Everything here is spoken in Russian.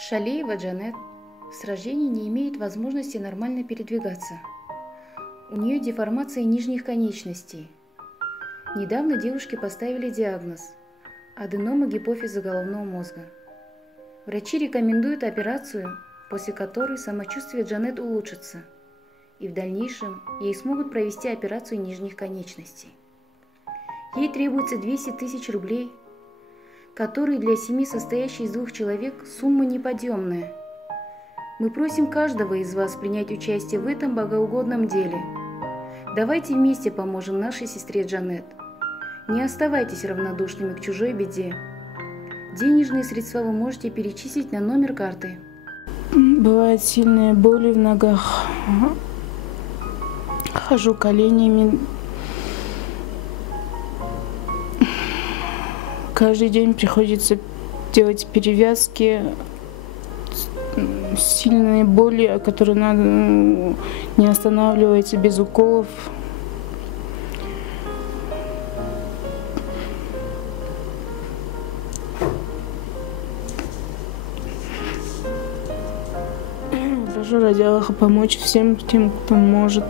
Шалиева Джанет с рождения не имеет возможности нормально передвигаться. У нее деформация нижних конечностей. Недавно девушке поставили диагноз – аденома гипофиза головного мозга. Врачи рекомендуют операцию, после которой самочувствие Джанет улучшится, и в дальнейшем ей смогут провести операцию нижних конечностей. Ей требуется 200 тысяч рублей, которые для семьи, состоящей из 2 человек, сумма неподъемная. Мы просим каждого из вас принять участие в этом богоугодном деле. Давайте вместе поможем нашей сестре Джанет. Не оставайтесь равнодушными к чужой беде. Денежные средства вы можете перечислить на номер карты. Бывают сильные боли в ногах. Хожу коленями. Каждый день приходится делать перевязки. Сильные боли, которые надо не останавливаются без уколов. Прошу ради Аллаха помочь всем тем, кто может.